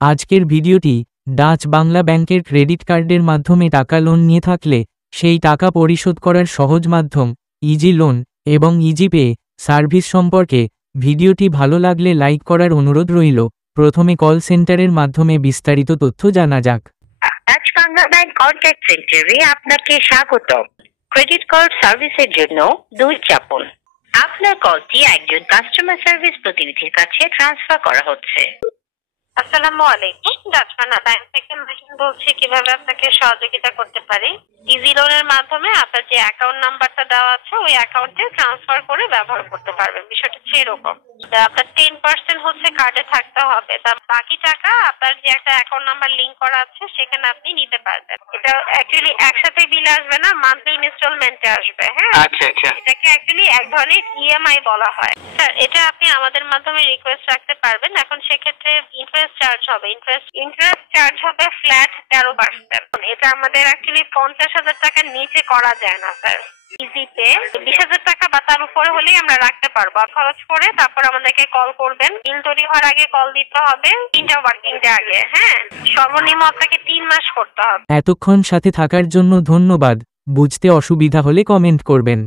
আজকের ভিডিওটি ডাচ বাংলা ব্যাংকের ক্রেডিট কার্ডের মাধ্যমে টাকা লোন নিয়ে থাকলে সেই টাকা পরিশোধ করার সহজ মাধ্যম ইজি লোন এবং ইজি পে সার্ভিস সম্পর্কে। ভিডিওটি ভালো লাগলে লাইক করার অনুরোধ রইল। প্রথমে কল সেন্টারের মাধ্যমে বিস্তারিত তথ্য জানা যাক। ডাচ বাংলা ব্যাংক কন্ট্যাক্ট সেন্টারে আপনাকে স্বাগতম। ক্রেডিট কার্ড সার্ভিসের জন্য 2 চাপুন। আপনার কলটি একজন কাস্টমার সার্ভিস প্রতিনিধির কাছে ট্রান্সফার করা হচ্ছে। আসসালামু আলাইকুম, ডাচ বাংলা ব্যাংক থেকে মেশিন বলছি, কিভাবে আপনাকে সহযোগিতা করতে পারি? ইজি লোনের মাধ্যমে আপনার যে অ্যাকাউন্ট নাম্বারটা দেওয়া আছে ওই অ্যাকাউন্টে ট্রান্সফার করে ব্যবহার করতে পারবেন। বিষয়টা হচ্ছে এরকম, আপনার 10% হচ্ছে কার্ডে থাকতে হবে, তার বাকি টাকা আপনার যে একটা অ্যাকাউন্ট নাম্বার লিংক করা আছে সেখানে আপনি নিতে পারবেন। এটা অ্যাকচুয়ালি একসাথে বিল আসবে না, মান্থলি ইনস্টলমেন্টে আসবে। হ্যাঁ, আচ্ছা আচ্ছা, এটাকে অ্যাকচুয়ালি এক ধরনের ইএমআই বলা হয়। স্যার, এটা আপনি আমাদের মাধ্যমে রিকোয়েস্ট রাখতে পারবেন। এখন সেক্ষেত্রে ইন্টারেস্ট চার্জ হবে, ইন্টারেস্ট চার্জ হবে ফ্ল্যাট 13%। এটা আমাদের অ্যাকচুয়ালি 50,000 টাকার নিচে করা যায় না স্যার। ইজিতে 20,000 টাকা বা তার উপরে হলেই আমরা রাখতে পারবো। খরচ করে তারপর আমাদেরকে কল করবেন। বিল তৈরি হওয়ার আগে কল দিতে হবে 3টা ওয়ার্কিং ডে আগে। হ্যাঁ, সর্বনিম্ন আপনাকে 3 মাস করতে হবে। এতক্ষণ সাথে থাকার জন্য ধন্যবাদ। বুঝতে অসুবিধা হলে কমেন্ট করবেন।